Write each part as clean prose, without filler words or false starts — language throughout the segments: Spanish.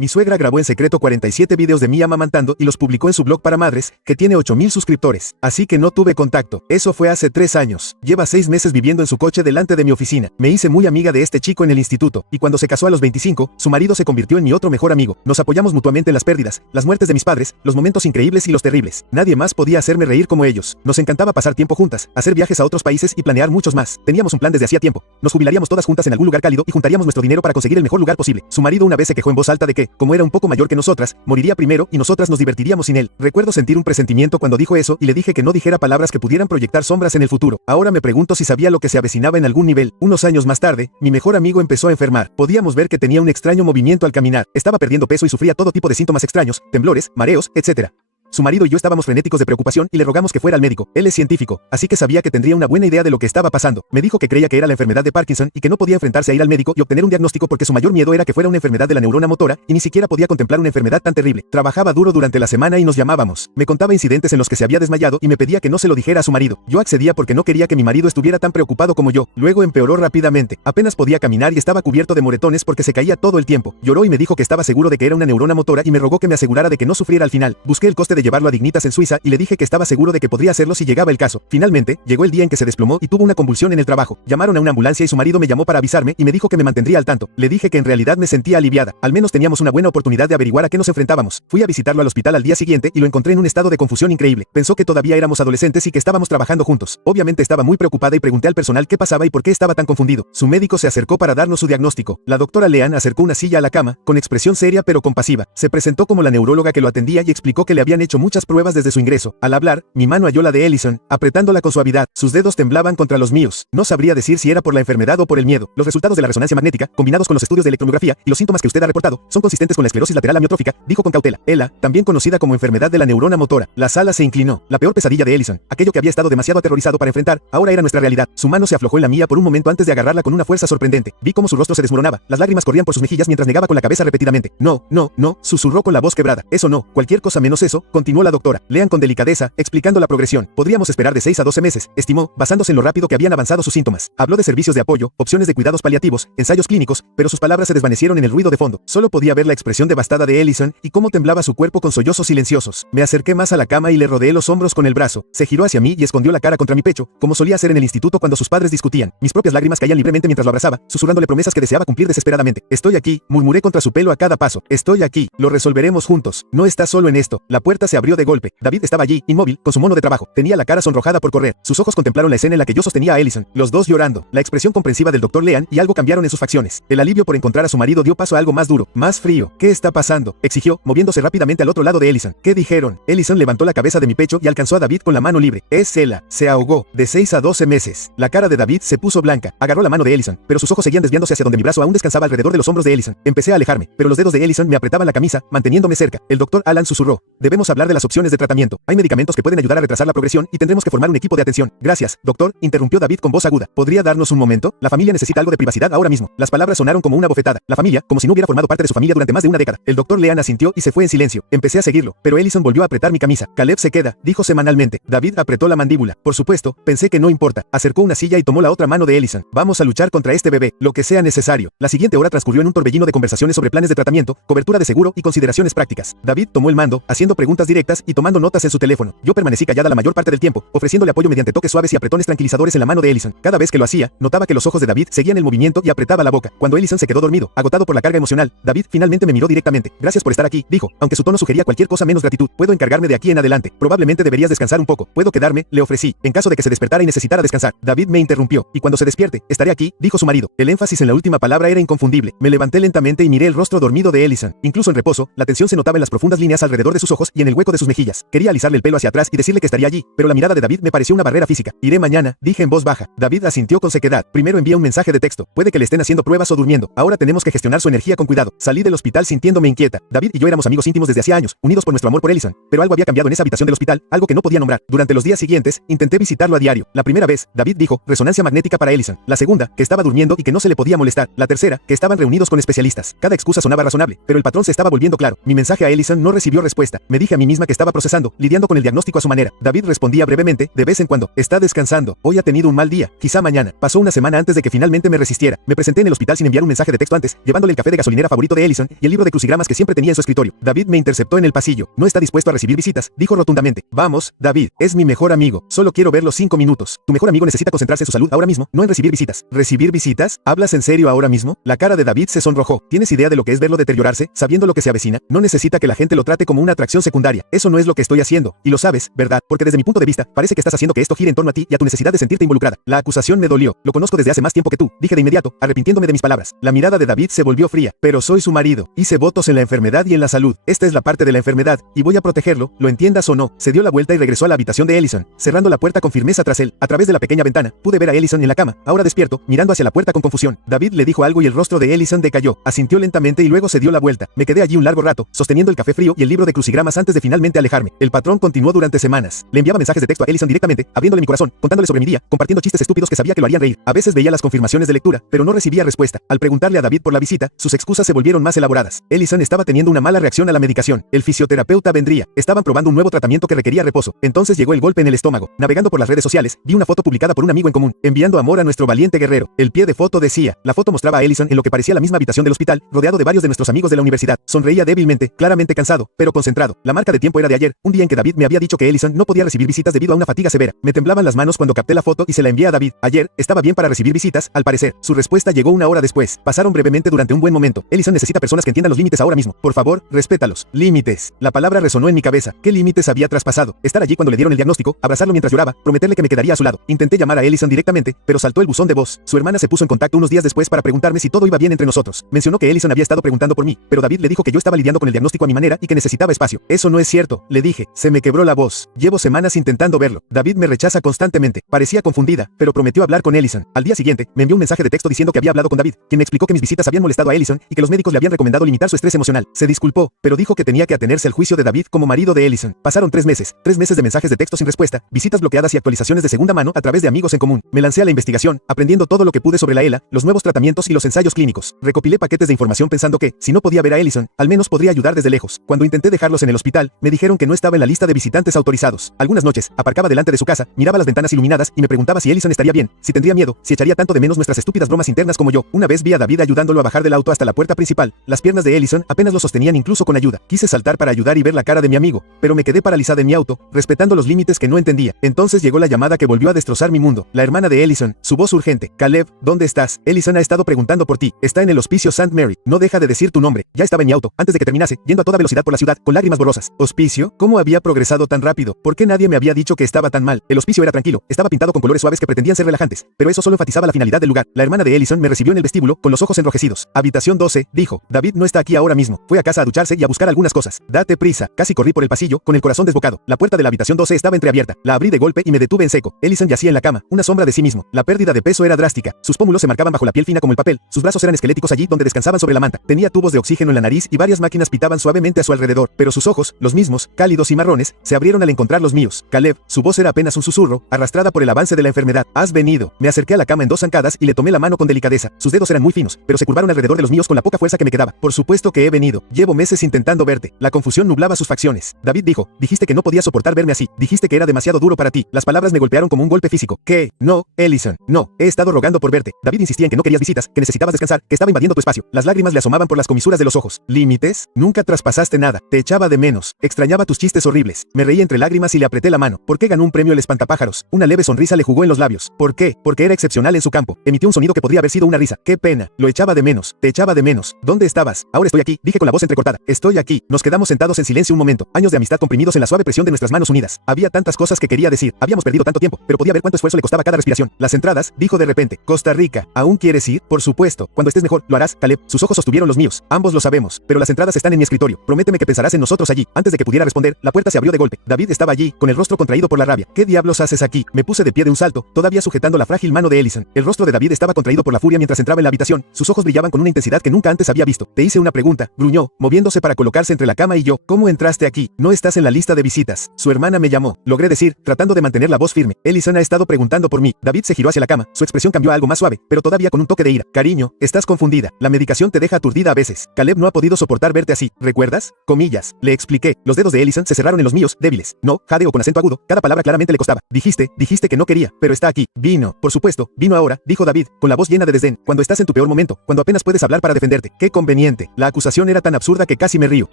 Mi suegra grabó en secreto 47 videos de mí amamantando y los publicó en su blog para madres, que tiene 8000 suscriptores. Así que no tuve contacto. Eso fue hace 3 años. Lleva 6 meses viviendo en su coche delante de mi oficina. Me hice muy amiga de este chico en el instituto, y cuando se casó a los 25, su marido se convirtió en mi otro mejor amigo. Nos apoyamos mutuamente en las pérdidas, las muertes de mis padres, los momentos increíbles y los terribles. Nadie más podía hacerme reír como ellos. Nos encantaba pasar tiempo juntas, hacer viajes a otros países y planear muchos más. Teníamos un plan desde hacía tiempo. Nos jubilaríamos todas juntas en algún lugar cálido y juntaríamos nuestro dinero para conseguir el mejor lugar posible. Su marido una vez se quejó en voz alta de que, como era un poco mayor que nosotras, moriría primero y nosotras nos divertiríamos sin él. Recuerdo sentir un presentimiento cuando dijo eso y le dije que no dijera palabras que pudieran proyectar sombras en el futuro. Ahora me pregunto si sabía lo que se avecinaba en algún nivel. Unos años más tarde, mi mejor amigo empezó a enfermar. Podíamos ver que tenía un extraño movimiento al caminar. Estaba perdiendo peso y sufría todo tipo de síntomas extraños, temblores, mareos, etc. Su marido y yo estábamos frenéticos de preocupación y le rogamos que fuera al médico. Él es científico, así que sabía que tendría una buena idea de lo que estaba pasando. Me dijo que creía que era la enfermedad de Parkinson y que no podía enfrentarse a ir al médico y obtener un diagnóstico porque su mayor miedo era que fuera una enfermedad de la neurona motora y ni siquiera podía contemplar una enfermedad tan terrible. Trabajaba duro durante la semana y nos llamábamos. Me contaba incidentes en los que se había desmayado y me pedía que no se lo dijera a su marido. Yo accedía porque no quería que mi marido estuviera tan preocupado como yo. Luego empeoró rápidamente. Apenas podía caminar y estaba cubierto de moretones porque se caía todo el tiempo. Lloró y me dijo que estaba seguro de que era una neurona motora y me rogó que me asegurara de que no sufriera al final. Busqué el coste de llevarlo a Dignitas en Suiza y le dije que estaba seguro de que podría hacerlo si llegaba el caso. Finalmente, llegó el día en que se desplomó y tuvo una convulsión en el trabajo. Llamaron a una ambulancia y su marido me llamó para avisarme y me dijo que me mantendría al tanto. Le dije que en realidad me sentía aliviada. Al menos teníamos una buena oportunidad de averiguar a qué nos enfrentábamos. Fui a visitarlo al hospital al día siguiente y lo encontré en un estado de confusión increíble. Pensó que todavía éramos adolescentes y que estábamos trabajando juntos. Obviamente estaba muy preocupada y pregunté al personal qué pasaba y por qué estaba tan confundido. Su médico se acercó para darnos su diagnóstico. La doctora Leanne acercó una silla a la cama, con expresión seria pero compasiva. Se presentó como la neuróloga que lo atendía y explicó que le habían hecho muchas pruebas desde su ingreso. Al hablar, mi mano halló la de Ellison, apretándola con suavidad. Sus dedos temblaban contra los míos. No sabría decir si era por la enfermedad o por el miedo. Los resultados de la resonancia magnética, combinados con los estudios de electromiografía y los síntomas que usted ha reportado, son consistentes con la esclerosis lateral amiotrófica, dijo con cautela. ELA, también conocida como enfermedad de la neurona motora. La sala se inclinó. La peor pesadilla de Ellison, aquello que había estado demasiado aterrorizado para enfrentar, ahora era nuestra realidad. Su mano se aflojó en la mía por un momento antes de agarrarla con una fuerza sorprendente. Vi cómo su rostro se desmoronaba. Las lágrimas corrían por sus mejillas mientras negaba con la cabeza repetidamente. No, no, no, susurró con la voz quebrada. Eso no, cualquier cosa menos eso, continuó la doctora. Lean con delicadeza, explicando la progresión. Podríamos esperar de 6 a 12 meses, estimó, basándose en lo rápido que habían avanzado sus síntomas. Habló de servicios de apoyo, opciones de cuidados paliativos, ensayos clínicos, pero sus palabras se desvanecieron en el ruido de fondo. Solo podía ver la expresión devastada de Ellison y cómo temblaba su cuerpo con sollozos silenciosos. Me acerqué más a la cama y le rodeé los hombros con el brazo. Se giró hacia mí y escondió la cara contra mi pecho, como solía hacer en el instituto cuando sus padres discutían. Mis propias lágrimas caían libremente mientras lo abrazaba, susurrándole promesas que deseaba cumplir desesperadamente. Estoy aquí, murmuré contra su pelo a cada paso. Estoy aquí, lo resolveremos juntos. No estás solo en esto. La puerta se abrió de golpe. David estaba allí, inmóvil, con su mono de trabajo. Tenía la cara sonrojada por correr. Sus ojos contemplaron la escena en la que yo sostenía a Ellison, los dos llorando. La expresión comprensiva del Dr. Leanne y algo cambiaron en sus facciones. El alivio por encontrar a su marido dio paso a algo más duro, más frío. ¿Qué está pasando?, exigió, moviéndose rápidamente al otro lado de Ellison. ¿Qué dijeron? Ellison levantó la cabeza de mi pecho y alcanzó a David con la mano libre. Es Ella. Se ahogó. De 6 a 12 meses. La cara de David se puso blanca. Agarró la mano de Ellison, pero sus ojos seguían desviándose hacia donde mi brazo aún descansaba alrededor de los hombros de Ellison. Empecé a alejarme, pero los dedos de Ellison me apretaban la camisa, manteniéndome cerca. El Dr. Alan susurró. Debemos hablar de las opciones de tratamiento. Hay medicamentos que pueden ayudar a retrasar la progresión y tendremos que formar un equipo de atención. Gracias, doctor, interrumpió David con voz aguda. ¿Podría darnos un momento? La familia necesita algo de privacidad ahora mismo. Las palabras sonaron como una bofetada. La familia, como si no hubiera formado parte de su familia durante más de una década. El Dr. Leanne asintió y se fue en silencio. Empecé a seguirlo, pero Ellison volvió a apretar mi camisa. Caleb se queda, dijo semanalmente. David apretó la mandíbula. Por supuesto, pensé que no importa. Acercó una silla y tomó la otra mano de Ellison. Vamos a luchar contra este bebé, lo que sea necesario. La siguiente hora transcurrió en un torbellino de conversaciones sobre planes de tratamiento, cobertura de seguro y consideraciones prácticas. David tomó el mando, haciendo preguntas directas y tomando notas en su teléfono. Yo permanecí callada la mayor parte del tiempo, ofreciéndole apoyo mediante toques suaves y apretones tranquilizadores en la mano de Ellison. Cada vez que lo hacía, notaba que los ojos de David seguían el movimiento y apretaba la boca. Cuando Ellison se quedó dormido, agotado por la carga emocional, David finalmente me miró directamente. Gracias por estar aquí, dijo, aunque su tono sugería cualquier cosa menos gratitud. Puedo encargarme de aquí en adelante. Probablemente deberías descansar un poco. Puedo quedarme, le ofrecí, en caso de que se despertara y necesitara descansar. David me interrumpió. Y cuando se despierte, estaré aquí, dijo su marido. El énfasis en la última palabra era inconfundible. Me levanté lentamente y miré el rostro dormido de Ellison. Incluso en reposo, la tensión se notaba en las profundas líneas alrededor de sus ojos y en el hueco de sus mejillas. Quería alisarle el pelo hacia atrás y decirle que estaría allí, pero la mirada de David me pareció una barrera física. Iré mañana, dije en voz baja. David asintió con sequedad. Primero envié un mensaje de texto. Puede que le estén haciendo pruebas o durmiendo. Ahora tenemos que gestionar su energía con cuidado. Salí del hospital sintiéndome inquieta. David y yo éramos amigos íntimos desde hacía años, unidos por nuestro amor por Ellison. Pero algo había cambiado en esa habitación del hospital, algo que no podía nombrar. Durante los días siguientes, intenté visitarlo a diario. La primera vez, David dijo, resonancia magnética para Ellison. La segunda, que estaba durmiendo y que no se le podía molestar. La tercera, que estaban reunidos con especialistas. Cada excusa sonaba razonable, pero el patrón se estaba volviendo claro. Mi mensaje a Ellison no recibió respuesta. Me dije a mí mí misma que estaba procesando, lidiando con el diagnóstico a su manera. David respondía brevemente, de vez en cuando. Está descansando. Hoy ha tenido un mal día. Quizá mañana. Pasó una semana antes de que finalmente me resistiera. Me presenté en el hospital sin enviar un mensaje de texto antes, llevándole el café de gasolinera favorito de Ellison y el libro de crucigramas que siempre tenía en su escritorio. David me interceptó en el pasillo. No está dispuesto a recibir visitas, dijo rotundamente. Vamos, David, es mi mejor amigo. Solo quiero verlo 5 minutos. Tu mejor amigo necesita concentrarse en su salud ahora mismo, no en recibir visitas. ¿Recibir visitas? ¿Hablas en serio ahora mismo? La cara de David se sonrojó. ¿Tienes idea de lo que es verlo deteriorarse, sabiendo lo que se avecina? No necesita que la gente lo trate como una atracción secundaria. Eso no es lo que estoy haciendo. Y lo sabes, ¿verdad? Porque desde mi punto de vista, parece que estás haciendo que esto gire en torno a ti y a tu necesidad de sentirte involucrada. La acusación me dolió. Lo conozco desde hace más tiempo que tú, dije de inmediato, arrepintiéndome de mis palabras. La mirada de David se volvió fría. Pero soy su marido. Hice votos en la enfermedad y en la salud. Esta es la parte de la enfermedad, y voy a protegerlo, lo entiendas o no. Se dio la vuelta y regresó a la habitación de Ellison, cerrando la puerta con firmeza tras él. A través de la pequeña ventana, pude ver a Ellison en la cama, ahora despierto, mirando hacia la puerta con confusión. David le dijo algo y el rostro de Ellison decayó. Asintió lentamente y luego se dio la vuelta. Me quedé allí un largo rato, sosteniendo el café frío y el libro de crucigramas antes de finalmente alejarme. El patrón continuó durante semanas. Le enviaba mensajes de texto a Ellison directamente, abriéndole mi corazón, contándole sobre mi día, compartiendo chistes estúpidos que sabía que lo harían reír. A veces veía las confirmaciones de lectura, pero no recibía respuesta. Al preguntarle a David por la visita, sus excusas se volvieron más elaboradas. Ellison estaba teniendo una mala reacción a la medicación. El fisioterapeuta vendría. Estaban probando un nuevo tratamiento que requería reposo. Entonces llegó el golpe en el estómago. Navegando por las redes sociales, vi una foto publicada por un amigo en común, enviando amor a nuestro valiente guerrero. El pie de foto decía. La foto mostraba a Ellison en lo que parecía la misma habitación del hospital, rodeado de varios de nuestros amigos de la universidad. Sonreía débilmente, claramente cansado, pero concentrado. La marca de tiempo era de ayer, un día en que David me había dicho que Ellison no podía recibir visitas debido a una fatiga severa. Me temblaban las manos cuando capté la foto y se la envié a David. Ayer, estaba bien para recibir visitas, al parecer. Su respuesta llegó una hora después. Pasaron brevemente durante un buen momento. Ellison necesita personas que entiendan los límites ahora mismo. Por favor, respétalos. Límites. La palabra resonó en mi cabeza. ¿Qué límites había traspasado? Estar allí cuando le dieron el diagnóstico, abrazarlo mientras lloraba, prometerle que me quedaría a su lado. Intenté llamar a Ellison directamente, pero saltó el buzón de voz. Su hermana se puso en contacto unos días después para preguntarme si todo iba bien entre nosotros. Mencionó que Ellison había estado preguntando por mí, pero David le dijo que yo estaba lidiando con el diagnóstico a mi manera y que necesitaba espacio. Eso no es cierto, le dije. Se me quebró la voz. Llevo semanas intentando verlo. David me rechaza constantemente. Parecía confundida, pero prometió hablar con Ellison. Al día siguiente, me envió un mensaje de texto diciendo que había hablado con David, quien me explicó que mis visitas habían molestado a Ellison y que los médicos le habían recomendado limitar su estrés emocional. Se disculpó, pero dijo que tenía que atenerse al juicio de David como marido de Ellison. Pasaron 3 meses de mensajes de texto sin respuesta, visitas bloqueadas y actualizaciones de segunda mano a través de amigos en común. Me lancé a la investigación, aprendiendo todo lo que pude sobre la ELA, los nuevos tratamientos y los ensayos clínicos. Recopilé paquetes de información pensando que, si no podía ver a Ellison, al menos podría ayudar desde lejos. Cuando intenté dejarlos en el hospital, me dijeron que no estaba en la lista de visitantes autorizados. Algunas noches, aparcaba delante de su casa, miraba las ventanas iluminadas y me preguntaba si Ellison estaría bien, si tendría miedo, si echaría tanto de menos nuestras estúpidas bromas internas como yo. Una vez vi a David ayudándolo a bajar del auto hasta la puerta principal. Las piernas de Ellison apenas lo sostenían incluso con ayuda. Quise saltar para ayudar y ver la cara de mi amigo, pero me quedé paralizada en mi auto, respetando los límites que no entendía. Entonces llegó la llamada que volvió a destrozar mi mundo. La hermana de Ellison, su voz urgente. Caleb, ¿dónde estás? Ellison ha estado preguntando por ti. Está en el hospicio St. Mary. No deja de decir tu nombre. Ya estaba en mi auto, antes de que terminase, yendo a toda velocidad por la ciudad, con lágrimas borrosas. ¿Hospicio? ¿Cómo había progresado tan rápido? ¿Por qué nadie me había dicho que estaba tan mal? El hospicio era tranquilo, estaba pintado con colores suaves que pretendían ser relajantes, pero eso solo enfatizaba la finalidad del lugar. La hermana de Ellison me recibió en el vestíbulo, con los ojos enrojecidos. Habitación 12, dijo. David no está aquí ahora mismo. Fue a casa a ducharse y a buscar algunas cosas. Date prisa. Casi corrí por el pasillo, con el corazón desbocado. La puerta de la habitación 12 estaba entreabierta. La abrí de golpe y me detuve en seco. Ellison yacía en la cama, una sombra de sí mismo. La pérdida de peso era drástica. Sus pómulos se marcaban bajo la piel fina como el papel. Sus brazos eran esqueléticos allí donde descansaban sobre la manta. Tenía tubos de oxígeno en la nariz y varias máquinas pitaban suavemente a su alrededor, pero sus ojos, los mismos, cálidos y marrones, se abrieron al encontrar los míos. Caleb, su voz era apenas un susurro, arrastrada por el avance de la enfermedad. Has venido. Me acerqué a la cama en 2 zancadas y le tomé la mano con delicadeza. Sus dedos eran muy finos, pero se curvaron alrededor de los míos con la poca fuerza que me quedaba. Por supuesto que he venido. Llevo meses intentando verte. La confusión nublaba sus facciones. David dijo, dijiste que no podías soportar verme así. Dijiste que era demasiado duro para ti. Las palabras me golpearon como un golpe físico. ¿Qué? No, Ellison. No. He estado rogando por verte. David insistía en que no querías visitas, que necesitabas descansar, que estaba invadiendo tu espacio. Las lágrimas le asomaban por las comisuras de los ojos. ¿Límites? Nunca traspasaste nada. Te echaba de menos. Extrañaba tus chistes horribles. Me reí entre lágrimas y le apreté la mano. ¿Por qué ganó un premio el espantapájaros? Una leve sonrisa le jugó en los labios. ¿Por qué? Porque era excepcional en su campo. Emitió un sonido que podría haber sido una risa. ¡Qué pena! Lo echaba de menos. Te echaba de menos. ¿Dónde estabas? Ahora estoy aquí, dije con la voz entrecortada. Estoy aquí. Nos quedamos sentados en silencio un momento. Años de amistad comprimidos en la suave presión de nuestras manos unidas. Había tantas cosas que quería decir. Habíamos perdido tanto tiempo, pero podía ver cuánto esfuerzo le costaba cada respiración. Las entradas, dijo de repente. Costa Rica. ¿Aún quieres ir? Por supuesto. Cuando estés mejor, lo harás, Caleb. Sus ojos sostuvieron los míos. Ambos lo sabemos, pero las entradas están en mi escritorio. Prométeme que pensarás en nosotros allí. Antes de que pudiera responder, la puerta se abrió de golpe. David estaba allí, con el rostro contraído por la rabia. ¿Qué diablos haces aquí? Me puse de pie de un salto, todavía sujetando la frágil mano de Ellison. El rostro de David estaba contraído por la furia mientras entraba en la habitación. Sus ojos brillaban con una intensidad que nunca antes había visto. Te hice una pregunta, gruñó, moviéndose para colocarse entre la cama y yo. ¿Cómo entraste aquí? No estás en la lista de visitas. Su hermana me llamó. Logré decir, tratando de mantener la voz firme. Ellison ha estado preguntando por mí. David se giró hacia la cama. Su expresión cambió a algo más suave, pero todavía con un toque de ira. Cariño, estás confundida. La medicación te deja aturdida a veces. Caleb no ha podido soportar verte así. ¿Recuerdas? Comillas. Le expliqué. ¿Qué? Los dedos de Ellison se cerraron en los míos, débiles. No, jadeo con acento agudo, cada palabra claramente le costaba. Dijiste que no quería, pero está aquí. Vino, por supuesto, vino ahora, dijo David, con la voz llena de desdén, cuando estás en tu peor momento, cuando apenas puedes hablar para defenderte. Qué conveniente. La acusación era tan absurda que casi me río.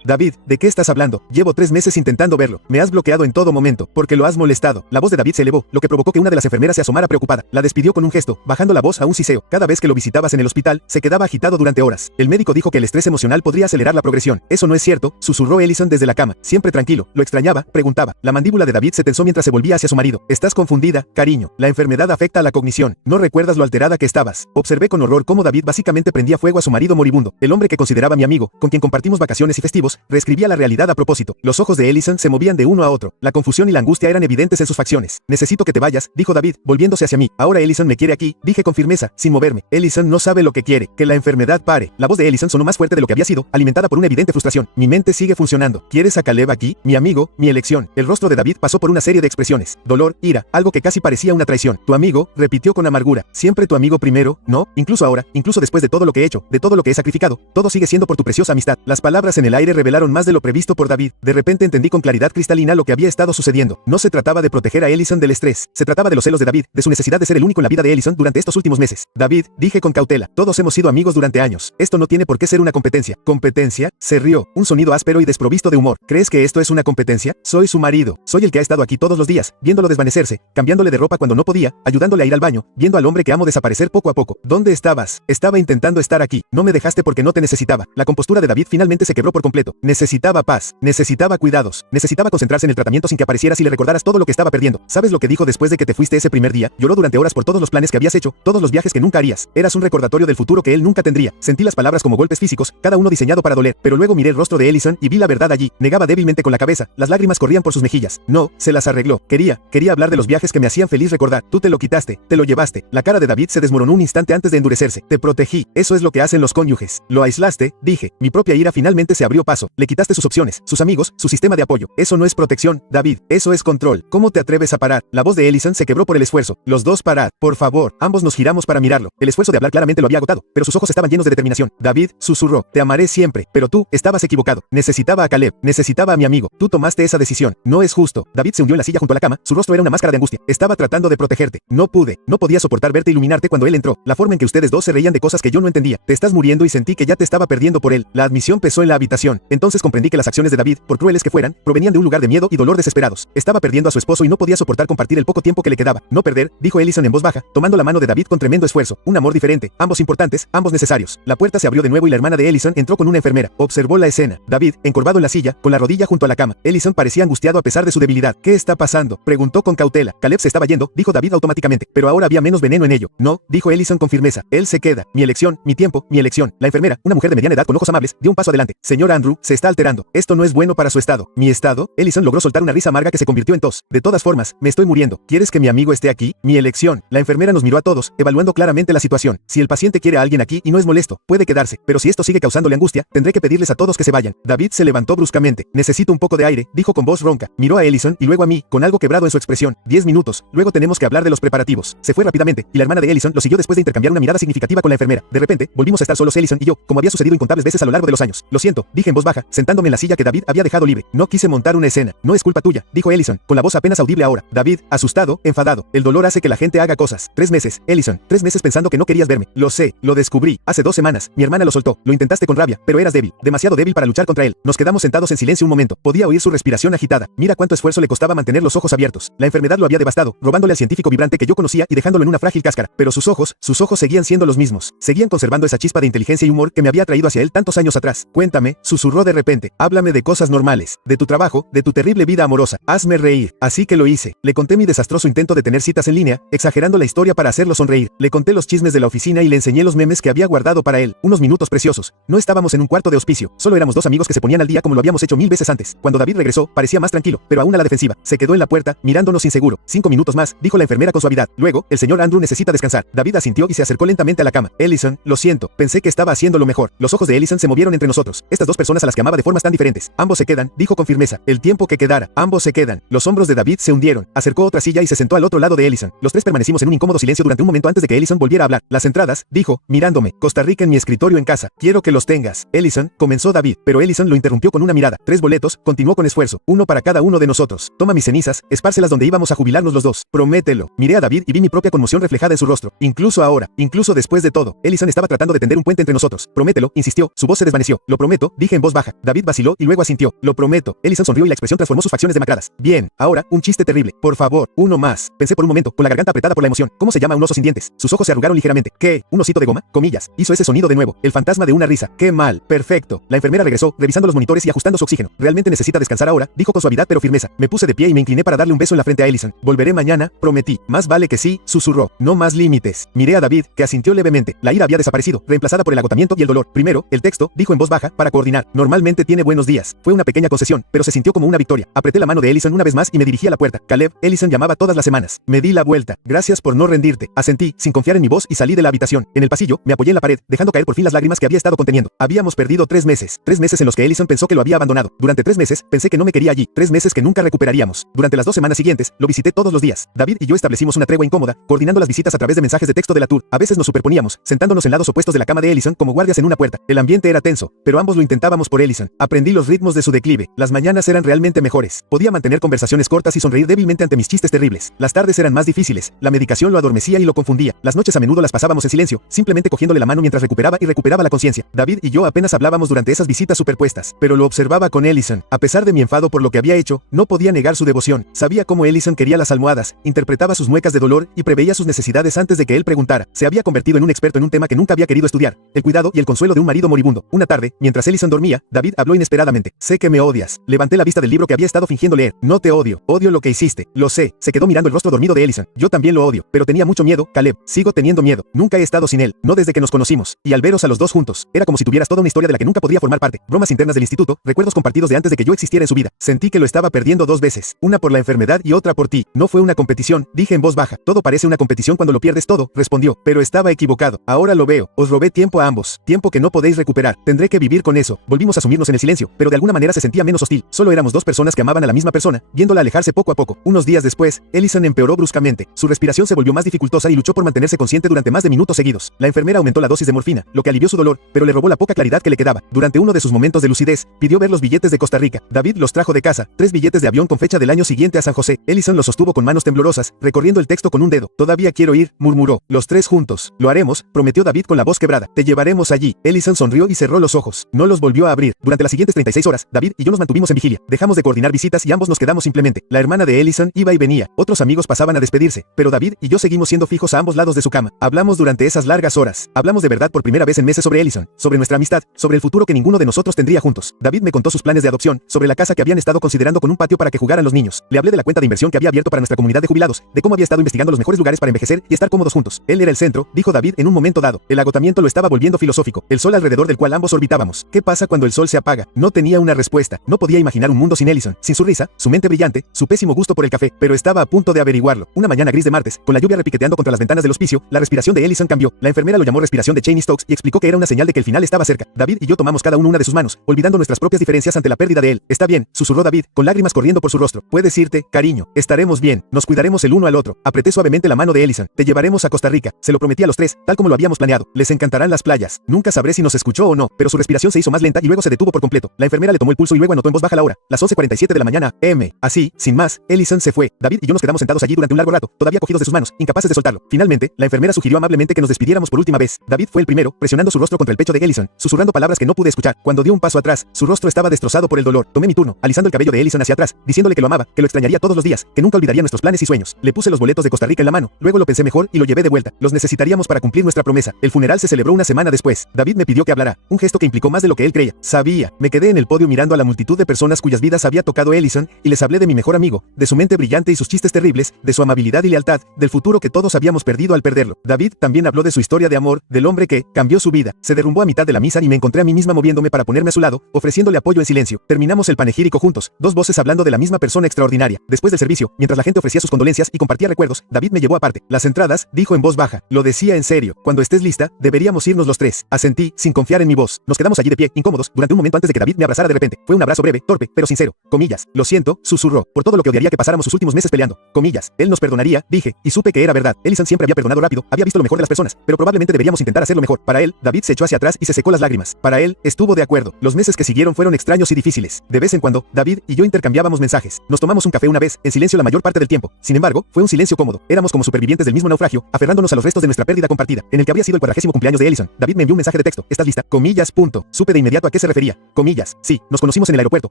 David, ¿de qué estás hablando? Llevo 3 meses intentando verlo. Me has bloqueado en todo momento, porque lo has molestado. La voz de David se elevó, lo que provocó que una de las enfermeras se asomara preocupada. La despidió con un gesto, bajando la voz a un siseo. Cada vez que lo visitabas en el hospital, se quedaba agitado durante horas. El médico dijo que el estrés emocional podría acelerar la progresión. Eso no es cierto, susurró Ellison desde la cama. Siempre tranquilo. Lo extrañaba, preguntaba. La mandíbula de David se tensó mientras se volvía hacia su marido. Estás confundida, cariño. La enfermedad afecta a la cognición. No recuerdas lo alterada que estabas. Observé con horror cómo David básicamente prendía fuego a su marido moribundo. El hombre que consideraba mi amigo, con quien compartimos vacaciones y festivos, reescribía la realidad a propósito. Los ojos de Ellison se movían de uno a otro. La confusión y la angustia eran evidentes en sus facciones. Necesito que te vayas, dijo David, volviéndose hacia mí. Ahora Ellison me quiere aquí, dije con firmeza, sin moverme. Ellison no sabe lo que quiere, que la enfermedad pare. La voz de Ellison sonó más fuerte de lo que había sido, alimentada por una evidente frustración. Mi mente sigue funcionando. ¿Quieres a Caleb aquí? Mi amigo, mi elección. El rostro de David pasó por una serie de expresiones. Dolor, ira, algo que casi parecía una traición. Tu amigo, repitió con amargura. Siempre tu amigo primero, ¿no? Incluso ahora, incluso después de todo lo que he hecho, de todo lo que he sacrificado, todo sigue siendo por tu preciosa amistad. Las palabras en el aire revelaron más de lo previsto por David. De repente entendí con claridad cristalina lo que había estado sucediendo. No se trataba de proteger a Ellison del estrés. Se trataba de los celos de David, de su necesidad de ser el único en la vida de Ellison durante estos últimos meses. David, dije con cautela, todos hemos sido amigos durante años. Esto no tiene por qué ser una competencia. ¿Competencia? Se rió, un sonido áspero y desprovisto de humor. ¿Crees que esto es una competencia? Soy su marido. Soy el que ha estado aquí todos los días, viéndolo desvanecerse, cambiándole de ropa cuando no podía, ayudándole a ir al baño, viendo al hombre que amo desaparecer poco a poco. ¿Dónde estabas? Estaba intentando estar aquí. No me dejaste porque no te necesitaba. La compostura de David finalmente se quebró por completo. Necesitaba paz. Necesitaba cuidados. Necesitaba concentrarse en el tratamiento sin que aparecieras y le recordaras todo lo que estaba perdiendo. ¿Sabes lo que dijo después de que te fuiste ese primer día? Lloró durante horas por todos los planes que habías hecho, todos los viajes que nunca harías. Eras un recordatorio del futuro que él nunca tendría. Sentí las palabras como golpes físicos, cada uno diseñado para doler, pero luego miré el rostro de Ellison y vi la verdad allí. Negaba débilmente con la cabeza. Las lágrimas corrían por sus mejillas. No, se las arregló. Quería hablar de los viajes que me hacían feliz recordar. Tú te lo quitaste, te lo llevaste. La cara de David se desmoronó un instante antes de endurecerse. Te protegí. Eso es lo que hacen los cónyuges. Lo aislaste, dije. Mi propia ira finalmente se abrió paso. Le quitaste sus opciones, sus amigos, su sistema de apoyo. Eso no es protección, David. Eso es control. ¿Cómo te atreves a parar? La voz de Ellison se quebró por el esfuerzo. Los dos parad. Por favor. Ambos nos giramos para mirarlo. El esfuerzo de hablar claramente lo había agotado, pero sus ojos estaban llenos de determinación. David susurró. Te amaré siempre, pero tú estabas equivocado. Necesitaba a Caleb. Necesitaba a mi amigo. Tú tomaste esa decisión. No es justo. David se hundió en la silla junto a la cama. Su rostro era una máscara de angustia. Estaba tratando de protegerte. No pude. No podía soportar verte iluminarte cuando él entró. La forma en que ustedes dos se reían de cosas que yo no entendía. Te estás muriendo y sentí que ya te estaba perdiendo por él. La admisión pesó en la habitación. Entonces comprendí que las acciones de David, por crueles que fueran, provenían de un lugar de miedo y dolor desesperados. Estaba perdiendo a su esposo y no podía soportar compartir el poco tiempo que le quedaba. No perder, dijo Ellison en voz baja, tomando la mano de David con tremendo esfuerzo. Un amor diferente, ambos importantes, ambos necesarios. La puerta se abrió de nuevo y la hermana de Ellison entró con una enfermera. Observó la escena. David, encorvado en la silla, con la rodilla junto a la cama. Ellison parecía angustiado a pesar de su debilidad. ¿Qué está pasando? Preguntó con cautela. Caleb se estaba yendo, dijo David automáticamente, pero ahora había menos veneno en ello. No, dijo Ellison con firmeza. Él se queda. Mi elección, mi tiempo, mi elección. La enfermera, una mujer de mediana edad con ojos amables, dio un paso adelante. Señor Andrew, se está alterando. Esto no es bueno para su estado. ¿Mi estado? Ellison logró soltar una risa amarga que se convirtió en tos. De todas formas, me estoy muriendo. ¿Quieres que mi amigo esté aquí? Mi elección. La enfermera nos miró a todos, evaluando claramente la situación. Si el paciente quiere a alguien aquí y no es molesto, puede quedarse, pero si esto sigue causándole angustia, tendré que pedirles a todos que se vayan. David se levantó bruscamente. Necesito un poco de aire, dijo con voz ronca. Miró a Ellison y luego a mí, con algo quebrado en su expresión. 10 minutos. Luego tenemos que hablar de los preparativos. Se fue rápidamente, y la hermana de Ellison lo siguió después de intercambiar una mirada significativa con la enfermera. De repente, volvimos a estar solos Ellison y yo, como había sucedido incontables veces a lo largo de los años. Lo siento, dije en voz baja, sentándome en la silla que David había dejado libre. No quise montar una escena. No es culpa tuya, dijo Ellison, con la voz apenas audible ahora. David, asustado, enfadado. El dolor hace que la gente haga cosas. 3 meses, Ellison. 3 meses pensando que no querías verme. Lo sé, lo descubrí. Hace 2 semanas, mi hermana lo soltó. Lo intentaste con rabia, pero eras débil. Demasiado débil para luchar contra él. Nos quedamos sentados en silencio un momento. Podía oír su respiración agitada. Mira cuánto esfuerzo le costaba mantener los ojos abiertos. La enfermedad lo había devastado, robándole al científico vibrante que yo conocía y dejándolo en una frágil cáscara. Pero sus ojos seguían siendo los mismos. Seguían conservando esa chispa de inteligencia y humor que me había traído hacia él tantos años atrás. Cuéntame, susurró de repente. Háblame de cosas normales. De tu trabajo, de tu terrible vida amorosa. Hazme reír. Así que lo hice. Le conté mi desastroso intento de tener citas en línea, exagerando la historia para hacerlo sonreír. Le conté los chismes de la oficina y le enseñé los memes que había guardado para él. Unos minutos preciosos. No estábamos en un cuarto de hospicio. Solo éramos 2 amigos que se ponían al día como lo habíamos hecho 1000 veces antes. Cuando David regresó, parecía más tranquilo, pero aún a la defensiva. Se quedó en la puerta, mirándonos inseguro. 5 minutos más, dijo la enfermera con suavidad. Luego, el señor Andrew necesita descansar. David asintió y se acercó lentamente a la cama. Ellison, lo siento, pensé que estaba haciendo lo mejor. Los ojos de Ellison se movieron entre nosotros. Estas 2 personas a las que amaba de formas tan diferentes. Ambos se quedan, dijo con firmeza. El tiempo que quedara. Ambos se quedan. Los hombros de David se hundieron. Acercó otra silla y se sentó al otro lado de Ellison. Los 3 permanecimos en un incómodo silencio durante un momento antes de que Ellison volviera a hablar. Las entradas, dijo, mirándome. Costa Rica en mi escritorio en casa. Quiero que los tengas. Ellison, comenzó David, pero Ellison lo interrumpió con una mirada. 3 boletos, continuó con esfuerzo, uno para cada uno de nosotros. Toma mis cenizas, espárcelas donde íbamos a jubilarnos los dos. Promételo. Miré a David y vi mi propia conmoción reflejada en su rostro. Incluso ahora, incluso después de todo, Ellison estaba tratando de tender un puente entre nosotros. Promételo, insistió. Su voz se desvaneció. Lo prometo, dije en voz baja. David vaciló y luego asintió. Lo prometo. Ellison sonrió y la expresión transformó sus facciones demacradas. Bien, ahora, un chiste terrible. Por favor, uno más. Pensé por un momento, con la garganta apretada por la emoción. ¿Cómo se llama un oso sin dientes? Sus ojos se arrugaron ligeramente. ¿Qué? ¿Un osito de goma? Comillas. Hizo ese sonido de nuevo. El fantasma de una risa. ¡Qué mal! Perfecto. La enfermera regresó, revisando los monitores y ajustando su oxígeno. Realmente necesita descansar ahora, dijo con suavidad pero firmeza. Me puse de pie y me incliné para darle un beso en la frente a Ellison. Volveré mañana, prometí. Más vale que sí, susurró. No más límites. Miré a David, que asintió levemente. La ira había desaparecido, reemplazada por el agotamiento y el dolor. Primero, el texto, dijo en voz baja, para coordinar. Normalmente tiene buenos días. Fue una pequeña concesión, pero se sintió como una victoria. Apreté la mano de Ellison una vez más y me dirigí a la puerta. Caleb, Ellison llamaba todas las semanas. Me di la vuelta. Gracias por no rendirte. Asentí, sin confiar en mi voz y salí de la habitación. En el pasillo, me apoyé en la pared, dejando caer por fin las lágrimas que había estado conteniendo. Habíamos perdido 3 meses. 3 meses en los que Ellison pensó que lo había abandonado. Durante 3 meses, pensé que no me quería allí. 3 meses que nunca recuperaríamos. Durante las 2 semanas siguientes, lo visité todos los días. David y yo establecimos una tregua incómoda, coordinando las visitas a través de mensajes de texto de la tour. A veces nos superponíamos, sentándonos en lados opuestos de la cama de Ellison como guardias en una puerta. El ambiente era tenso, pero ambos lo intentábamos por Ellison. Aprendí los ritmos de su declive. Las mañanas eran realmente mejores. Podía mantener conversaciones cortas y sonreír débilmente ante mis chistes terribles. Las tardes eran más difíciles. La medicación lo adormecía y lo confundía. Las noches a menudo las pasábamos en silencio, simplemente cogiéndole la mano mientras recuperaba la conciencia. David y yo apenas hablábamos durante esas visitas superpuestas, pero lo observaba con Ellison. A pesar de mi enfado por lo que había hecho, no podía negar su devoción. Sabía cómo Ellison quería las almohadas, interpretaba sus muecas de dolor y preveía sus necesidades antes de que él preguntara. Se había convertido en un experto en un tema que nunca había querido estudiar: el cuidado y el consuelo de un marido moribundo. Una tarde, mientras Ellison dormía, David habló inesperadamente. Sé que me odias. Levanté la vista del libro que había estado fingiendo leer. No te odio. Odio lo que hiciste. Lo sé. Se quedó mirando el rostro dormido de Ellison. Yo también lo odio, pero tenía mucho miedo, Caleb. Sigo teniendo miedo. Nunca he estado sin él. No desde que nos conocimos. Y al veros a los dos juntos, era como si tuvieras toda una historia de la que nunca podría formar parte. Bromas internas del instituto, recuerdos compartidos de antes de que yo existiera en su vida. Sentí que lo estaba perdiendo 2 veces. Una por la enfermedad y otra por ti. No fue una competición, dije en voz baja. Todo parece una competición cuando lo pierdes todo, respondió. Pero estaba equivocado. Ahora lo veo. Os robé tiempo a ambos. Tiempo que no podéis recuperar. Tendré que vivir con eso. Volvimos a sumirnos en el silencio, pero de alguna manera se sentía menos hostil. Solo éramos 2 personas que amaban a la misma persona, viéndola alejarse poco a poco. Unos días después, Ellison empeoró bruscamente. Su respiración se volvió más dificultosa y luchó por mantenerse consciente durante más de minutos seguidos. La enfermera aumentó la dosis de morfina, lo que alivió su dolor, pero le robó la poca claridad que le quedaba. Durante uno de sus momentos de lucidez, pidió ver los billetes de Costa Rica. David los trajo de casa, 3 billetes de avión con fecha del año siguiente a San José. Ellison los sostuvo con manos temblorosas, recorriendo el texto con un dedo. Todavía quiero ir, murmuró. Los 3 juntos. Lo haremos, prometió David con la voz quebrada. Te llevaremos allí. Ellison sonrió y cerró los ojos. No los volvió a abrir. Durante las siguientes 36 horas, David y yo nos mantuvimos en vigilia. Dejamos de coordinar visitas y ambos nos quedamos simplemente. La hermana de Ellison iba y venía. Otros amigos pasaban a despedirse, pero David y yo seguimos siendo fijos a ambos lados de su cama. Hablamos durante esas largas horas. Hablamos de verdad por primera vez en meses sobre Ellison, sobre nuestra amistad, sobre el futuro que ninguno de nosotros tendría juntos. David me contó sus planes de adopción, sobre la casa que habían estado considerando con un patio para que jugaran los niños. Le hablé de la cuenta de inversión que había abierto para nuestra comunidad de jubilados, de cómo había estado investigando los mejores lugares para envejecer y estar cómodos juntos. Él era el centro, dijo David en un momento dado. El agotamiento lo estaba volviendo filosófico. El sol alrededor del cual ambos orbitábamos. ¿Qué pasa cuando el sol se apaga? No tenía una respuesta. No podía imaginar un mundo sin Ellison, sin su risa, su mente brillante, su pésimo gusto por el café, pero estaba a punto de averiguarlo. Una mañana gris de martes, con la lluvia repiqueteando contra las ventanas del hospicio, la respiración de Ellison cambió. La enfermera lo llamó respiración de Cheney Stokes y explicó que era una señal de que el final estaba cerca. David y yo tomamos cada uno una de sus manos, olvidando nuestras propias diferencias ante la pérdida de él. Está bien, susurró David, con lágrimas corriendo por su rostro. Puedes irte, cariño. Estaremos bien. Nos cuidaremos el uno al otro. Apreté suavemente la mano de Ellison. Te llevaremos a Costa Rica. Se lo prometí a los 3, tal como lo habíamos planeado. Les encantarán las playas. Nunca sabré si nos escuchó o no, pero su respiración se hizo más lenta y luego se detuvo por completo. La enfermera le tomó el pulso y luego anotó en voz baja la hora. Las 11:47 de la mañana, M. Así, sin más, Ellison se fue. David y yo nos quedamos sentados allí durante un largo rato, todavía cogidos de sus manos, incapaces de soltarlo. Finalmente, la enfermera sugirió amablemente que nos despidiéramos por última vez. David fue el primero, presionando su rostro contra el pecho de Ellison, susurrando palabras que no pude escuchar. Cuando dio un paso atrás, su rostro estaba destrozado por el dolor. Tomé mi turno, alisando el cabello de Ellison hacia atrás, diciéndole que lo amaba, que lo extrañaría todos los días, que nunca olvidaría nuestros planes y sueños. Le puse los boletos de Costa Rica en la mano, luego lo pensé mejor y lo llevé de vuelta. Los necesitaríamos para cumplir nuestra promesa. El funeral se celebró una semana después. David me pidió que hablara, un gesto que implicó más de lo que él creía. Sabía. Me quedé en el podio mirando a la multitud de personas cuyas vidas había tocado Ellison y les hablé de mi mejor amigo, de su mente brillante y sus chistes terribles, de su amabilidad y lealtad, del futuro que todos habíamos perdido al perderlo. David también habló de su historia de amor, del hombre que cambió su vida. Se derrumbó a mitad de la misa y me encontré a mí misma moviéndome para ponerme a su lado, ofreciéndole apoyo en silencio. Terminamos el panegírico juntos, 2 voces hablando de la misma persona extraordinaria. Después del servicio, mientras la gente ofrecía sus condolencias y compartía recuerdos, David me llevó aparte. Las entradas, dijo en voz baja. Lo decía en serio. Cuando estés lista, deberíamos irnos los 3. Asentí, sin confiar en mi voz. Nos quedamos allí de pie, incómodos, durante un momento antes de que David me abrazara de repente. Fue un abrazo breve, torpe, pero sincero. Comillas. Lo siento, susurró, por todo lo que odiaría que pasáramos sus últimos meses peleando. Comillas. Él nos perdonaría, dije, y supe que era verdad. Ellison siempre había perdonado rápido, había visto lo mejor de las personas, pero probablemente deberíamos intentar hacerlo mejor. Para él, David se echó hacia atrás y se secó las lágrimas. Para él, estuvo de acuerdo. Los meses que siguieron fueron extraños. extraños y difíciles. De vez en cuando, David y yo intercambiábamos mensajes. Nos tomamos un café una vez, en silencio la mayor parte del tiempo. Sin embargo, fue un silencio cómodo. Éramos como supervivientes del mismo naufragio, aferrándonos a los restos de nuestra pérdida compartida, en el que había sido el 40º cumpleaños de Ellison. David me envió un mensaje de texto. ¿Estás lista? Comillas, punto. Supe de inmediato a qué se refería. Comillas. Sí, nos conocimos en el aeropuerto,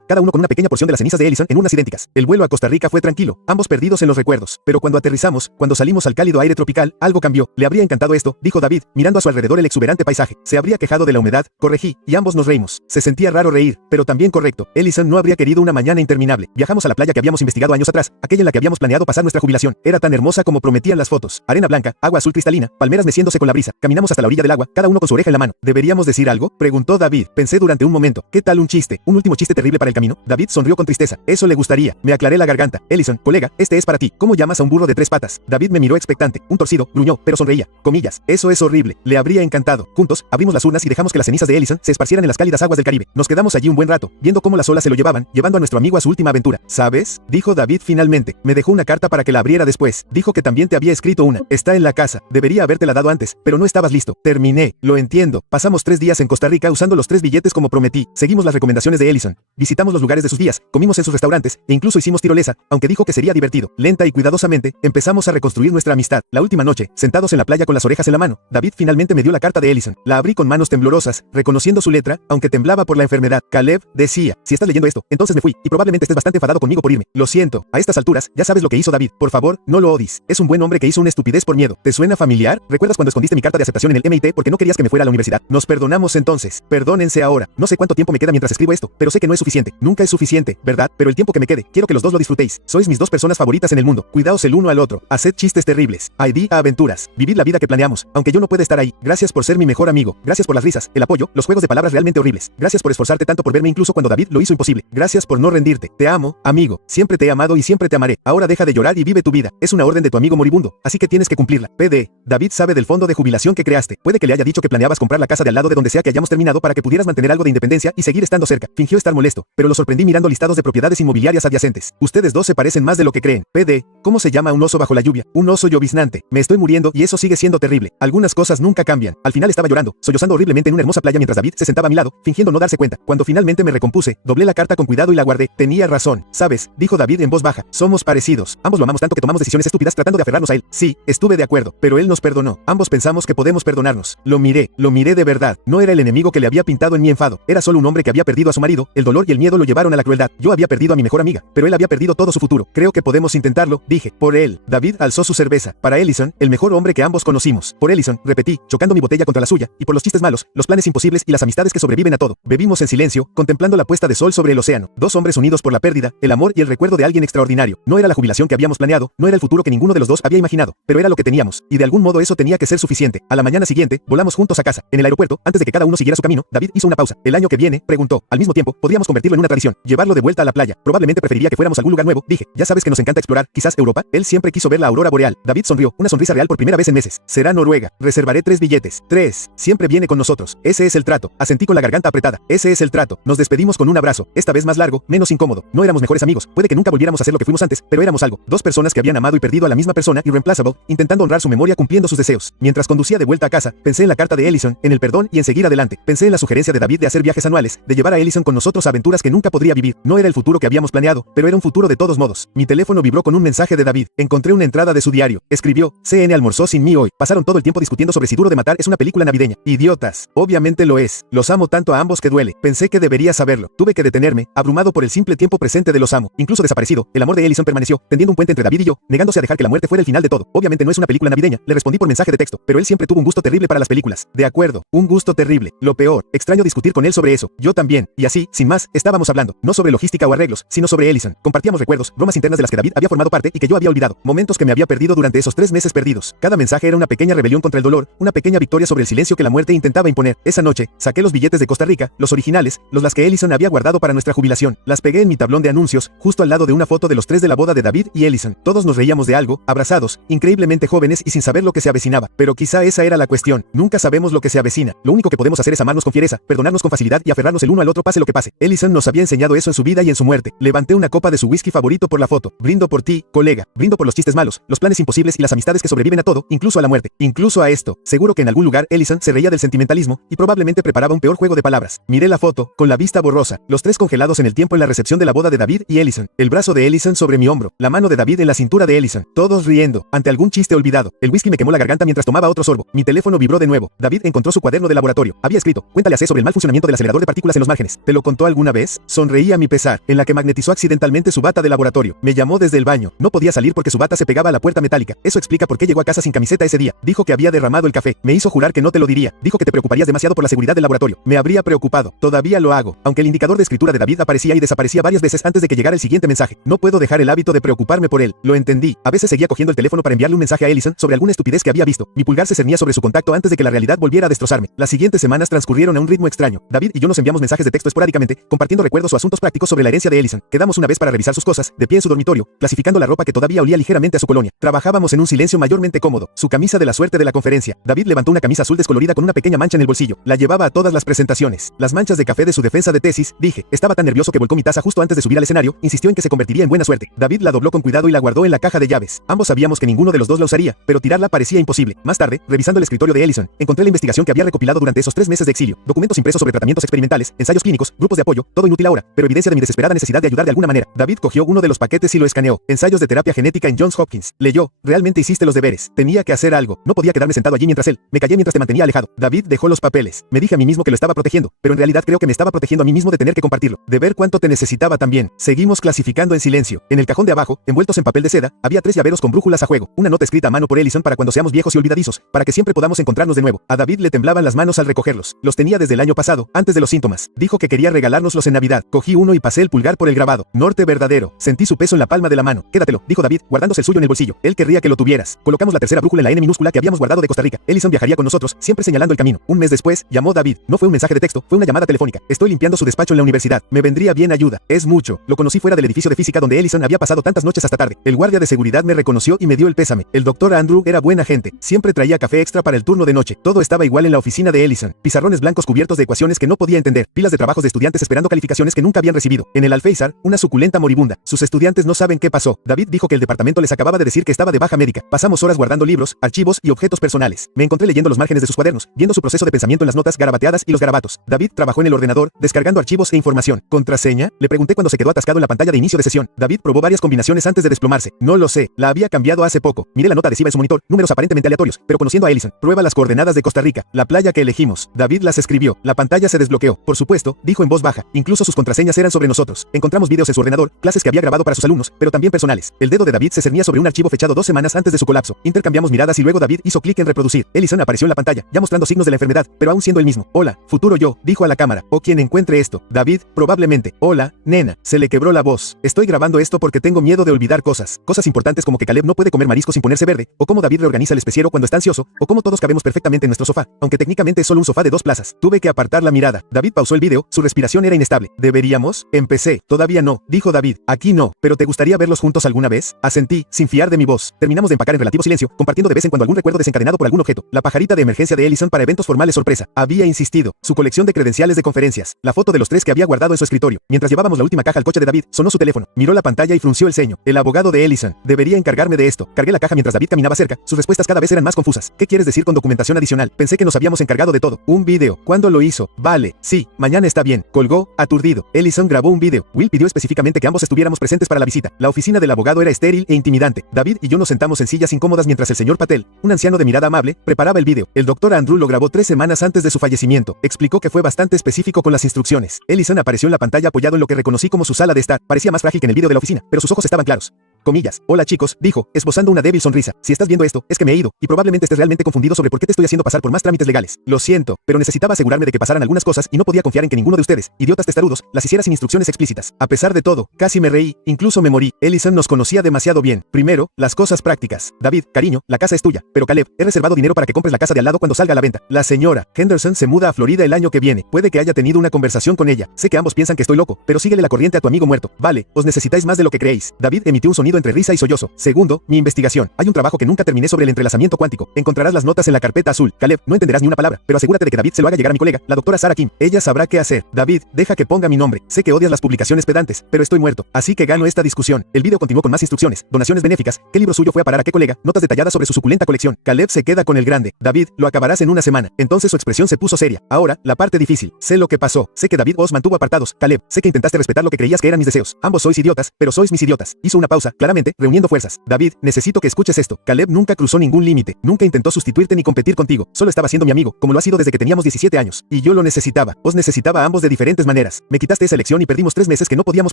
cada uno con una pequeña porción de las cenizas de Ellison en urnas idénticas. El vuelo a Costa Rica fue tranquilo, ambos perdidos en los recuerdos. Pero cuando aterrizamos, cuando salimos al cálido aire tropical, algo cambió. Le habría encantado esto, dijo David, mirando a su alrededor el exuberante paisaje. Se habría quejado de la humedad, corregí, y ambos nos reímos. Se sentía raro reír, pero también correcto. Ellison no habría querido una mañana interminable. Viajamos a la playa que habíamos investigado años atrás, aquella en la que habíamos planeado pasar nuestra jubilación. Era tan hermosa como prometían las fotos. Arena blanca, agua azul cristalina, palmeras meciéndose con la brisa. Caminamos hasta la orilla del agua, cada uno con su oreja en la mano. ¿Deberíamos decir algo?, preguntó David. Pensé durante un momento. ¿Qué tal un chiste? ¿Un último chiste terrible para el camino? David sonrió con tristeza. Eso le gustaría. Me aclaré la garganta. Ellison, colega, este es para ti. ¿Cómo llamas a un burro de 3 patas? David me miró expectante. Un torcido, gruñó, pero sonreía. Comillas. Eso es horrible. Le habría encantado. Juntos, abrimos las urnas y dejamos que las cenizas de Ellison se esparcieran en las cálidas aguas del Caribe. Nos quedamos allí un buen rato, viendo cómo las olas se lo llevaban, llevando a nuestro amigo a su última aventura. ¿Sabes?, dijo David finalmente. Me dejó una carta para que la abriera después. Dijo que también te había escrito una. Está en la casa. Debería habértela dado antes, pero no estabas listo. Terminé. Lo entiendo. Pasamos 3 días en Costa Rica usando los 3 billetes como prometí. Seguimos las recomendaciones de Ellison. Visitamos los lugares de sus días, comimos en sus restaurantes, e incluso hicimos tirolesa, aunque dijo que sería divertido. Lenta y cuidadosamente, empezamos a reconstruir nuestra amistad. La última noche, sentados en la playa con las orejas en la mano, David finalmente me dio la carta de Ellison. La abrí con manos temblorosas, reconociendo su letra, aunque temblaba por la enfermedad. Caleb decía: si estás leyendo esto, entonces me fui, y probablemente estés bastante enfadado conmigo por irme. Lo siento. A estas alturas, ya sabes lo que hizo David. Por favor, no lo odies. Es un buen hombre que hizo una estupidez por miedo. ¿Te suena familiar? ¿Recuerdas cuando escondiste mi carta de aceptación en el MIT porque no querías que me fuera a la universidad? Nos perdonamos entonces. Perdónense ahora. No sé cuánto tiempo me queda mientras escribo esto, pero sé que no es suficiente. Nunca es suficiente, ¿verdad? Pero el tiempo que me quede, quiero que los dos lo disfrutéis. Sois mis 2 personas favoritas en el mundo. Cuidaos el uno al otro. Haced chistes terribles. ID a aventuras. Vivid la vida que planeamos, aunque yo no pueda estar ahí. Gracias por ser mi mejor amigo. Gracias por las risas, el apoyo, los juegos de palabras realmente horribles. Gracias por esforzarte tanto por verme incluso cuando David lo hizo imposible. Gracias por no rendirte. Te amo, amigo. Siempre te he amado y siempre te amaré. Ahora deja de llorar y vive tu vida. Es una orden de tu amigo moribundo, así que tienes que cumplirla. PD. David sabe del fondo de jubilación que creaste. Puede que le haya dicho que planeabas comprar la casa de al lado de donde sea que hayamos terminado para que pudieras mantener algo de independencia y seguir estando cerca. Fingió estar molesto, pero lo sorprendí mirando listados de propiedades inmobiliarias adyacentes. Ustedes dos se parecen más de lo que creen. PD. ¿Cómo se llama un oso bajo la lluvia? Un oso lloviznante. Me estoy muriendo y eso sigue siendo terrible. Algunas cosas nunca cambian. Al final estaba llorando, sollozando horriblemente en una hermosa playa mientras David se sentaba a mi lado, fingiendo no darse cuenta. Cuando finalmente me recompuse, doblé la carta con cuidado y la guardé. Tenía razón. ¿Sabes?, dijo David en voz baja. Somos parecidos. Ambos lo amamos tanto que tomamos decisiones estúpidas tratando de aferrarnos a él. Sí, estuve de acuerdo, pero él nos perdonó. Ambos pensamos que podemos perdonarnos. Lo miré de verdad. No era el enemigo que le había pintado en mi enfado. Era solo un hombre que había perdido a su marido. El dolor y el miedo lo llevaron a la crueldad. Yo había perdido a mi mejor amiga, pero él había perdido todo su futuro. Creo que podemos intentarlo, dije. Por él. David alzó su cerveza. Para Ellison, el mejor hombre que ambos conocimos. Por Ellison, repetí, chocando mi botella contra la suya, y por los chistes malos, los planes imposibles y las amistades que sobreviven a todo. Bebimos en silencio, contemplando la puesta de sol sobre el océano. 2 hombres unidos por la pérdida, el amor y el recuerdo de alguien extraordinario. No era la jubilación que habíamos planeado, no era el futuro que ninguno de los dos había imaginado, pero era lo que teníamos, y de algún modo eso tenía que ser suficiente. A la mañana siguiente, volamos juntos a casa. En el aeropuerto, antes de que cada uno siguiera su camino, David hizo una pausa. El año que viene, preguntó. Al mismo tiempo, podríamos convertirlo en una tradición, llevarlo de vuelta a la playa. Probablemente preferiría que fuéramos a algún lugar nuevo, dije. Ya sabes que nos encanta explorar, quizás Europa. Él siempre quiso ver la aurora boreal. David sonrió, una sonrisa real por primera vez en meses. Será Noruega. Reservaré 3 billetes. 3. Siempre viene con nosotros. Ese es el trato. Asentí con la garganta apretada. Ese es el trato. Nos despedimos con un abrazo, esta vez más largo, menos incómodo. No éramos mejores amigos, puede que nunca volviéramos a ser lo que fuimos antes, pero éramos algo. 2 personas que habían amado y perdido a la misma persona, irreemplazable, intentando honrar su memoria cumpliendo sus deseos. Mientras conducía de vuelta a casa, pensé en la carta de Ellison, en el perdón y en seguir adelante. Pensé en la sugerencia de David de hacer viajes anuales, de llevar a Ellison con nosotros a aventuras que nunca podría vivir. No era el futuro que habíamos planeado, pero era un futuro de todos modos. Mi teléfono vibró con un mensaje de David. Encontré una entrada de su diario. Escribió: CN almorzó sin mí hoy. Pasaron todo el tiempo discutiendo sobre si Duro de Matar es una película navideña. Idiotas. Obviamente lo es. Los amo tanto a ambos que duele. Pensé que debería saberlo. Tuve que detenerme, abrumado por el simple tiempo presente de los amo. Incluso desaparecido, el amor de Ellison permaneció, tendiendo un puente entre David y yo, negándose a dejar que la muerte fuera el final de todo. Obviamente no es una película navideña, le respondí por mensaje de texto, pero él siempre tuvo un gusto terrible para las películas. De acuerdo, un gusto terrible. Lo peor, extraño discutir con él sobre eso. Yo también. Y así, sin más, estábamos hablando, no sobre logística o arreglos, sino sobre Ellison. Compartíamos recuerdos, bromas internas de las que David había formado parte y que yo había olvidado. Momentos que me había perdido durante esos 3 meses perdidos. Cada mensaje era una pequeña rebelión contra el dolor, una pequeña victoria sobre el silencio que la muerte intentaba imponer. Esa noche, saqué los billetes de Costa Rica, los originales, las que Ellison había guardado para nuestra jubilación. Las pegué en mi tablón de anuncios, justo al lado de una foto de los 3 de la boda de David y Ellison. Todos nos reíamos de algo, abrazados, increíblemente jóvenes y sin saber lo que se avecinaba. Pero quizá esa era la cuestión. Nunca sabemos lo que se avecina. Lo único que podemos hacer es amarnos con fiereza, perdonarnos con facilidad y aferrarnos el uno al otro pase lo que pase. Ellison nos había enseñado eso en su vida y en su muerte. Levanté una copa de su whisky favorito por la foto. Brindo por ti, colega. Brindo por los chistes malos, los planes imposibles y las amistades que sobreviven a todo, incluso a la muerte. Incluso a esto. Seguro que en algún lugar Ellison se reía del sentimentalismo y probablemente preparaba un peor juego de palabras. Miré la foto, con la vista Vista borrosa, los tres congelados en el tiempo en la recepción de la boda de David y Ellison. El brazo de Ellison sobre mi hombro, la mano de David en la cintura de Ellison. Todos riendo, ante algún chiste olvidado. El whisky me quemó la garganta mientras tomaba otro sorbo. Mi teléfono vibró de nuevo. David encontró su cuaderno de laboratorio. Había escrito: cuéntale a C sobre el mal funcionamiento del acelerador de partículas en los márgenes. ¿Te lo contó alguna vez? Sonreí a mi pesar, en la que magnetizó accidentalmente su bata de laboratorio. Me llamó desde el baño. No podía salir porque su bata se pegaba a la puerta metálica. Eso explica por qué llegó a casa sin camiseta ese día. Dijo que había derramado el café. Me hizo jurar que no te lo diría. Dijo que te preocuparías demasiado por la seguridad del laboratorio. Me habría preocupado. Todavía lo hago. Aunque el indicador de escritura de David aparecía y desaparecía varias veces antes de que llegara el siguiente mensaje. No puedo dejar el hábito de preocuparme por él. Lo entendí. A veces seguía cogiendo el teléfono para enviarle un mensaje a Ellison sobre alguna estupidez que había visto. Mi pulgar se cernía sobre su contacto antes de que la realidad volviera a destrozarme. Las siguientes semanas transcurrieron a un ritmo extraño. David y yo nos enviamos mensajes de texto esporádicamente, compartiendo recuerdos o asuntos prácticos sobre la herencia de Ellison. Quedamos una vez para revisar sus cosas, de pie en su dormitorio, clasificando la ropa que todavía olía ligeramente a su colonia. Trabajábamos en un silencio mayormente cómodo. Su camisa de la suerte de la conferencia. David levantó una camisa azul descolorida con una pequeña mancha en el bolsillo. La llevaba a todas las presentaciones. Las manchas de café de su defensa de tesis, dije. Estaba tan nervioso que volcó mi taza justo antes de subir al escenario. Insistió en que se convertiría en buena suerte. David la dobló con cuidado y la guardó en la caja de llaves. Ambos sabíamos que ninguno de los dos la usaría, pero tirarla parecía imposible. Más tarde, revisando el escritorio de Ellison, encontré la investigación que había recopilado durante esos 3 meses de exilio. Documentos impresos sobre tratamientos experimentales, ensayos clínicos, grupos de apoyo, todo inútil ahora, pero evidencia de mi desesperada necesidad de ayudar de alguna manera. David cogió uno de los paquetes y lo escaneó. Ensayos de terapia genética en Johns Hopkins. Leyó: realmente hiciste los deberes. Tenía que hacer algo. No podía quedarme sentado allí mientras él. Me callé mientras te mantenía alejado. David dejó los papeles. Me dije a mí mismo que lo estaba protegiendo, pero en realidad creo que me estaba protegiendo a mí mismo de tener que compartirlo. De ver cuánto te necesitaba también. Seguimos clasificando en silencio. En el cajón de abajo, envueltos en papel de seda, había 3 llaveros con brújulas a juego. Una nota escrita a mano por Ellison para cuando seamos viejos y olvidadizos, para que siempre podamos encontrarnos de nuevo. A David le temblaban las manos al recogerlos. Los tenía desde el año pasado, antes de los síntomas. Dijo que quería regalárnoslos en Navidad. Cogí uno y pasé el pulgar por el grabado. Norte verdadero. Sentí su peso en la palma de la mano. Quédatelo, dijo David, guardándose el suyo en el bolsillo. Él querría que lo tuvieras. Colocamos la tercera brújula en la N minúscula que habíamos guardado de Costa Rica. Ellison viajaría con nosotros, siempre señalando el camino. Un mes después, llamó David. No fue un mensaje de texto, fue una llamada telefónica. Estoy limpiando su despacho en la universidad. Me vendría bien ayuda. Es mucho. Lo conocí fuera del edificio de física donde Ellison había pasado tantas noches hasta tarde. El guardia de seguridad me reconoció y me dio el pésame. El doctor Andrew era buena gente. Siempre traía café extra para el turno de noche. Todo estaba igual en la oficina de Ellison. Pizarrones blancos cubiertos de ecuaciones que no podía entender. Pilas de trabajos de estudiantes esperando calificaciones que nunca habían recibido. En el alféizar, una suculenta moribunda. Sus estudiantes no saben qué pasó. David dijo que el departamento les acababa de decir que estaba de baja médica. Pasamos horas guardando libros, archivos y objetos personales. Me encontré leyendo los márgenes de sus cuadernos, viendo su proceso de pensamiento en las notas garabateadas y los garabatos. David trabajó en el ordenador, descargando archivos e información. ¿Contraseña? Le pregunté cuando se quedó atascado en la pantalla de inicio de sesión. David probó varias combinaciones antes de desplomarse. No lo sé. La había cambiado hace poco. Miré la nota adhesiva en su monitor, números aparentemente aleatorios, pero conociendo a Ellison. Prueba las coordenadas de Costa Rica, la playa que elegimos. David las escribió. La pantalla se desbloqueó. Por supuesto, dijo en voz baja. Incluso sus contraseñas eran sobre nosotros. Encontramos videos en su ordenador, clases que había grabado para sus alumnos, pero también personales. El dedo de David se cernía sobre un archivo fechado 2 semanas antes de su colapso. Intercambiamos miradas y luego David hizo clic en reproducir. Ellison apareció en la pantalla, ya mostrando signos de la enfermedad, pero aún siendo el mismo. Hola, futuro yo, dijo a la cámara. O quien encuentre esto. David, probablemente. Hola, nena. Se le quebró la voz. Estoy grabando esto porque tengo miedo de olvidar cosas. Cosas importantes como que Caleb no puede comer marisco sin ponerse verde, o cómo David reorganiza el especiero cuando está ansioso, o cómo todos cabemos perfectamente en nuestro sofá, aunque técnicamente es solo un sofá de 2 plazas. Tuve que apartar la mirada. David pausó el video, su respiración era inestable. ¿Deberíamos? Empecé. Todavía no, dijo David. Aquí no, pero ¿te gustaría verlos juntos alguna vez? Asentí, sin fiar de mi voz. Terminamos de empacar en relativo silencio, compartiendo de vez en cuando algún recuerdo desencadenado por algún objeto. La pajarita de emergencia de Ellison para eventos formales sorpresa. Había insistido. Su colección de credenciales de conferencias. La foto de los 3 que había guardado en su escritorio. Mientras llevábamos la última caja al coche de David, sonó su teléfono. Miró la pantalla y frunció el ceño. El abogado de Ellison. Debería encargarme de esto. Cargué la caja mientras David caminaba cerca. Sus respuestas cada vez eran más confusas. ¿Qué quieres decir con documentación adicional? Pensé que nos habíamos encargado de todo. Un video. ¿Cuándo lo hizo? Vale. Sí. Mañana está bien. Colgó, aturdido. Ellison grabó un video. Will pidió específicamente que ambos estuviéramos presentes para la visita. La oficina del abogado era estéril e intimidante. David y yo nos sentamos en sillas incómodas mientras el señor Patel, un anciano de mirada amable, preparaba el video. El doctor Andrew lo grabó 3 semanas antes de su fallecimiento. Explicó que fue bastante específico con las instrucciones. Ellison apareció en la pantalla apoyado en lo que reconocí como su sala de estar. Parecía más frágil que en el video de la oficina, pero sus ojos estaban claros. Comillas. Hola chicos, dijo, esbozando una débil sonrisa. Si estás viendo esto, es que me he ido, y probablemente estés realmente confundido sobre por qué te estoy haciendo pasar por más trámites legales. Lo siento, pero necesitaba asegurarme de que pasaran algunas cosas y no podía confiar en que ninguno de ustedes, idiotas testarudos, las hiciera sin instrucciones explícitas. A pesar de todo, casi me reí, incluso me morí. Ellison nos conocía demasiado bien. Primero, las cosas prácticas. David, cariño, la casa es tuya, pero Caleb, he reservado dinero para que compres la casa de al lado cuando salga a la venta. La señora Henderson se muda a Florida el año que viene. Puede que haya tenido una conversación con ella. Sé que ambos piensan que estoy loco, pero síguele la corriente a tu amigo muerto. Vale, os necesitáis más de lo que creéis. David emitió un sonido entre risa y sollozo. Segundo, mi investigación. Hay un trabajo que nunca terminé sobre el entrelazamiento cuántico. Encontrarás las notas en la carpeta azul. Caleb, no entenderás ni una palabra, pero asegúrate de que David se lo haga llegar a mi colega, la doctora Sarah Kim. Ella sabrá qué hacer. David, deja que ponga mi nombre. Sé que odias las publicaciones pedantes, pero estoy muerto, así que gano esta discusión. El video continuó con más instrucciones, donaciones benéficas, qué libro suyo fue a parar a qué colega, notas detalladas sobre su suculenta colección. Caleb se queda con el grande. David, lo acabarás en una semana. Entonces su expresión se puso seria. Ahora, la parte difícil. Sé lo que pasó. Sé que David os mantuvo apartados. Caleb, sé que intentaste respetar lo que creías que eran mis deseos. Ambos sois idiotas, pero sois mis idiotas. Hizo una pausa, claramente, reuniendo fuerzas. David, necesito que escuches esto. Caleb nunca cruzó ningún límite. Nunca intentó sustituirte ni competir contigo. Solo estaba siendo mi amigo, como lo ha sido desde que teníamos 17 años. Y yo lo necesitaba. Os necesitaba a ambos de diferentes maneras. Me quitaste esa elección y perdimos 3 meses que no podíamos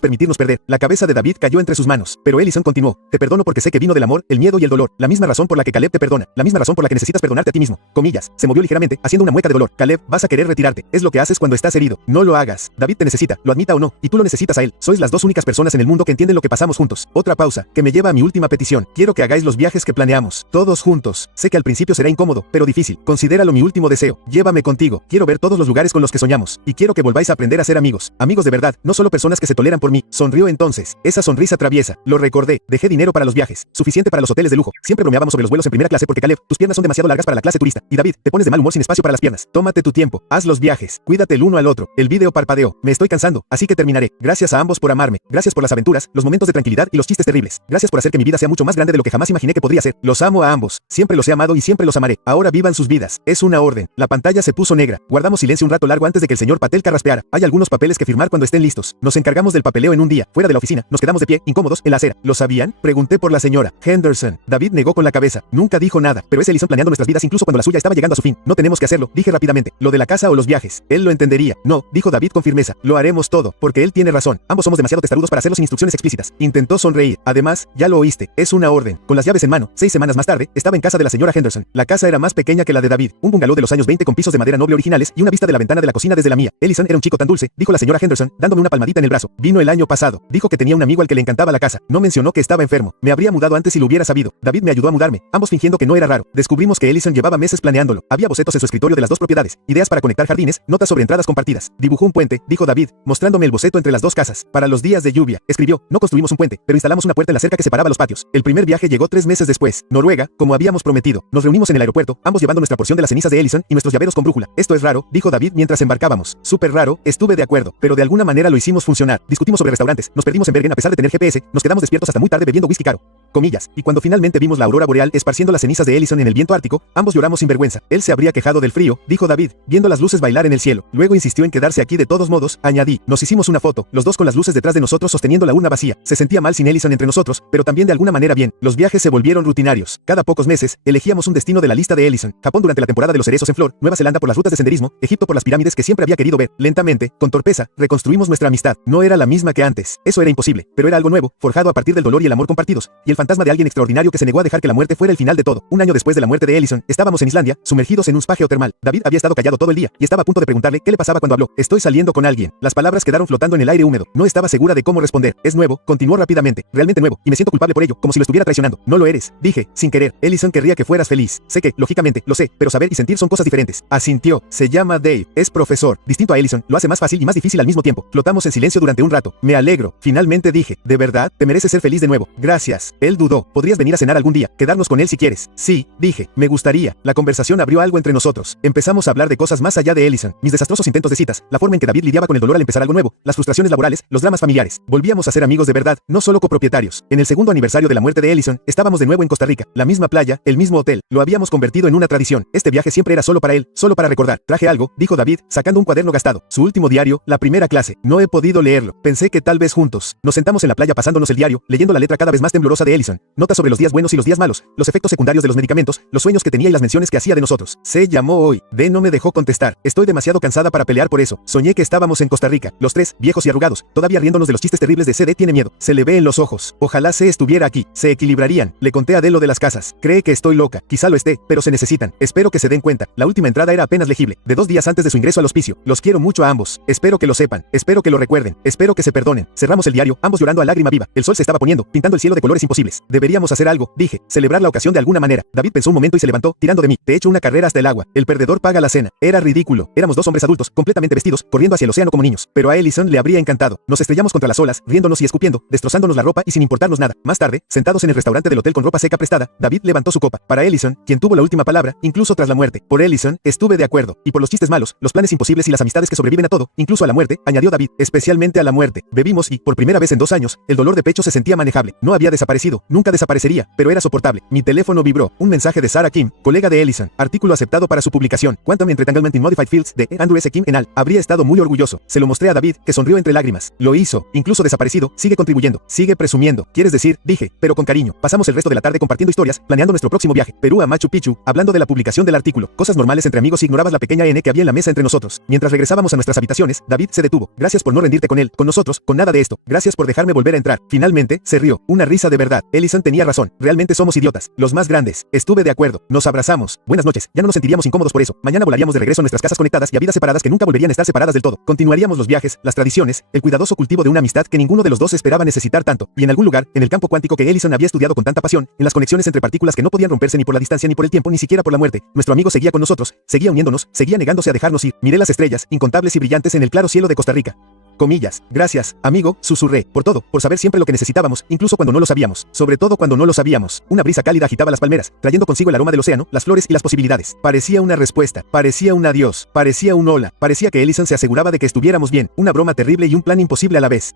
permitirnos perder. La cabeza de David cayó entre sus manos. Pero Ellison continuó. Te perdono porque sé que vino del amor, el miedo y el dolor. La misma razón por la que Caleb te perdona. La misma razón por la que necesitas perdonarte a ti mismo. Comillas. Se movió ligeramente, haciendo una mueca de dolor. Caleb, vas a querer retirarte. Es lo que haces cuando estás herido. No lo hagas. David te necesita, lo admita o no. Y tú lo necesitas a él. Sois las dos únicas personas en el mundo que entienden lo que pasamos juntos. Otra pausa, que me lleva a mi última petición. Quiero que hagáis los viajes que planeamos. Todos juntos. Sé que al principio será incómodo, pero difícil. Considéralo mi último deseo. Llévame contigo. Quiero ver todos los lugares con los que soñamos. Y quiero que volváis a aprender a ser amigos. Amigos de verdad, no solo personas que se toleran por mí. Sonrió entonces. Esa sonrisa traviesa. Lo recordé. Dejé dinero para los viajes. Suficiente para los hoteles de lujo. Siempre bromeábamos sobre los vuelos en primera clase porque Caleb, tus piernas son demasiado largas para la clase turista. Y David, te pones de mal humor sin espacio para las piernas. Tómate tu tiempo. Haz los viajes. Cuídate el uno al otro. El vídeo parpadeó. Me estoy cansando, así que terminaré. Gracias a ambos por amarme. Gracias por las aventuras, los momentos de tranquilidad y los chistes terribles. Gracias por hacer que mi vida sea mucho más grande de lo que jamás imaginé que podría ser. Los amo a ambos. Siempre los he amado y siempre los amaré. Ahora vivan sus vidas. Es una orden. La pantalla se puso negra. Guardamos silencio un rato largo antes de que el señor Patel carraspeara. Hay algunos papeles que firmar cuando estén listos. Nos encargamos del papeleo en un día. Fuera de la oficina, nos quedamos de pie, incómodos, en la acera. ¿Lo sabían? Pregunté por la señora Henderson. David negó con la cabeza. Nunca dijo nada. Pero es Ellison planeando nuestras vidas incluso cuando la suya estaba llegando a su fin. No tenemos que hacerlo, dije rápidamente. Lo de la casa o los viajes. Él lo entendería. No, dijo David con firmeza. Lo haremos todo, porque él tiene razón. Ambos somos demasiado testarudos para hacerlo sin instrucciones explícitas. Intentó sonreír. Además, ya lo oíste. Es una orden. Con las llaves en mano, 6 semanas más tarde, estaba en casa de la señora Henderson. La casa era más pequeña que la de David. Un bungalow de los años 20 con pisos de madera noble originales y una vista de la ventana de la cocina desde la mía. Ellison era un chico tan dulce, dijo la señora Henderson, dándome una palmadita en el brazo. Vino el año pasado. Dijo que tenía un amigo al que le encantaba la casa. No mencionó que estaba enfermo. Me habría mudado antes si lo hubiera sabido. David me ayudó a mudarme, ambos fingiendo que no era raro. Descubrimos que Ellison llevaba meses planeándolo. Había bocetos en su escritorio de las dos propiedades, ideas para conectar jardines, notas sobre entradas compartidas. Dibujó un puente, dijo David, mostrándome el boceto entre las dos casas. Para los días de lluvia, escribió, no construimos un puente, pero instalamos una puerta en la cerca que separaba los patios. El primer viaje llegó 3 meses después. Noruega, como habíamos prometido. Nos reunimos en el aeropuerto, ambos llevando nuestra porción de las cenizas de Ellison y nuestros llaveros con brújula. Esto es raro, dijo David mientras embarcábamos. Súper raro, estuve de acuerdo, pero de alguna manera lo hicimos funcionar. Discutimos sobre restaurantes, nos perdimos en Bergen a pesar de tener GPS, nos quedamos despiertos hasta muy tarde bebiendo whisky caro. Comillas, y cuando finalmente vimos la aurora boreal esparciendo las cenizas de Ellison en el viento ártico, ambos lloramos sin vergüenza. Él se habría quejado del frío, dijo David, viendo las luces bailar en el cielo. Luego insistió en quedarse aquí de todos modos, añadí. Nos hicimos una foto, los dos con las luces detrás de nosotros sosteniendo la urna vacía. Se sentía mal sin Ellison entre nosotros, pero también de alguna manera bien. Los viajes se volvieron rutinarios. Cada pocos meses, elegíamos un destino de la lista de Ellison. Japón durante la temporada de los cerezos en flor, Nueva Zelanda por las rutas de senderismo, Egipto por las pirámides que siempre había querido ver. Lentamente, con torpeza, reconstruimos nuestra amistad. No era la misma que antes. Eso era imposible, pero era algo nuevo, forjado a partir del dolor y el amor compartidos, y el fantasma de alguien extraordinario que se negó a dejar que la muerte fuera el final de todo. Un año después de la muerte de Ellison, estábamos en Islandia, sumergidos en un spa geotermal. David había estado callado todo el día, y estaba a punto de preguntarle qué le pasaba cuando habló. Estoy saliendo con alguien. Las palabras quedaron flotando en el aire húmedo. No estaba segura de cómo responder. Es nuevo, continuó rápidamente, realmente nuevo, y me siento culpable por ello, como si lo estuviera traicionando. No lo eres, dije, sin querer. Ellison querría que fueras feliz. Sé que, lógicamente, lo sé, pero saber y sentir son cosas diferentes. Asintió. Se llama Dave. Es profesor. Distinto a Ellison, lo hace más fácil y más difícil al mismo tiempo. Flotamos en silencio durante un rato. Me alegro. Finalmente dije, ¿de verdad? Te mereces ser feliz de nuevo. Gracias. Él dudó. ¿Podrías venir a cenar algún día? Quedarnos con él si quieres. Sí, dije. Me gustaría. La conversación abrió algo entre nosotros. Empezamos a hablar de cosas más allá de Ellison. Mis desastrosos intentos de citas, la forma en que David lidiaba con el dolor al empezar algo nuevo, las frustraciones laborales, los dramas familiares. Volvíamos a ser amigos de verdad, no solo copropietarios. En el segundo aniversario de la muerte de Ellison, estábamos de nuevo en Costa Rica. La misma playa, el mismo hotel. Lo habíamos convertido en una tradición. Este viaje siempre era solo para él, solo para recordar. Traje algo, dijo David, sacando un cuaderno gastado. Su último diario, la primera clase. No he podido leerlo. Pensé que tal vez juntos. Nos sentamos en la playa pasándonos el diario, leyendo la letra cada vez más temblorosa de Ellison. Notas sobre los días buenos y los días malos, los efectos secundarios de los medicamentos, los sueños que tenía y las menciones que hacía de nosotros. Se llamó hoy. D no me dejó contestar. Estoy demasiado cansada para pelear por eso. Soñé que estábamos en Costa Rica, los tres, viejos y arrugados, todavía riéndonos de los chistes terribles de CD tiene miedo. Se le ve en los ojos. Ojalá C estuviera aquí. Se equilibrarían. Le conté a D lo de las casas. Cree que estoy loca. Quizá lo esté, pero se necesitan. Espero que se den cuenta. La última entrada era apenas legible, de 2 días antes de su ingreso al hospicio. Los quiero mucho a ambos. Espero que lo sepan. Espero que lo recuerden. Espero que se perdonen. Cerramos el diario, ambos llorando a lágrima viva. El sol se estaba poniendo, pintando el cielo de colores imposibles. imposibles. Deberíamos hacer algo, dije, celebrar la ocasión de alguna manera. David pensó un momento y se levantó, tirando de mí. Te echo una carrera hasta el agua. El perdedor paga la cena. Era ridículo. Éramos dos hombres adultos, completamente vestidos, corriendo hacia el océano como niños. Pero a Ellison le habría encantado. Nos estrellamos contra las olas, riéndonos y escupiendo, destrozándonos la ropa y sin importarnos nada. Más tarde, sentados en el restaurante del hotel con ropa seca prestada, David levantó su copa. Para Ellison, quien tuvo la última palabra, incluso tras la muerte. Por Ellison, estuve de acuerdo. Y por los chistes malos, los planes imposibles y las amistades que sobreviven a todo, incluso a la muerte, añadió David, especialmente a la muerte. Bebimos y, por primera vez en 2 años, el dolor de pecho se sentía manejable. No había desaparecido, nunca desaparecería, pero era soportable. Mi teléfono vibró. Un mensaje de Sarah Kim, colega de Ellison. Artículo aceptado para su publicación. Quantum Entanglement in Modified Fields de Andrew S. Kim en al. Habría estado muy orgulloso. Se lo mostré a David, que sonrió entre lágrimas. Lo hizo. Incluso desaparecido, sigue contribuyendo. Sigue presumiendo. ¿Quieres decir? Dije, pero con cariño. Pasamos el resto de la tarde compartiendo historias, planeando nuestro próximo viaje. Perú a Machu Picchu, hablando de la publicación del artículo. Cosas normales entre amigos y ignorabas la pequeña N que había en la mesa entre nosotros. Mientras regresábamos a nuestras habitaciones, David se detuvo. Gracias por no rendirte con él, con nosotros, con nada de esto. Gracias por dejarme volver a entrar. Finalmente, se rió. Una risa de verdad. Ellison tenía razón. Realmente somos idiotas. Los más grandes. Estuve de acuerdo. Nos abrazamos. Buenas noches. Ya no nos sentiríamos incómodos por eso. Mañana volaríamos de regreso a nuestras casas conectadas y a vidas separadas que nunca volverían a estar separadas del todo. Continuaríamos los viajes, las tradiciones, el cuidadoso cultivo de una amistad que ninguno de los dos esperaba necesitar tanto. Y en algún lugar, en el campo cuántico que Ellison había estudiado con tanta pasión, en las conexiones entre partículas que no podían romperse ni por la distancia ni por el tiempo ni siquiera por la muerte, nuestro amigo seguía con nosotros, seguía uniéndonos, seguía negándose a dejarnos ir. Miré las estrellas, incontables y brillantes en el claro cielo de Costa Rica. Comillas. Gracias, amigo, susurré, por todo, por saber siempre lo que necesitábamos, incluso cuando no lo sabíamos. Sobre todo cuando no lo sabíamos. Una brisa cálida agitaba las palmeras, trayendo consigo el aroma del océano, las flores y las posibilidades. Parecía una respuesta, parecía un adiós, parecía un hola, parecía que Ellison se aseguraba de que estuviéramos bien, una broma terrible y un plan imposible a la vez.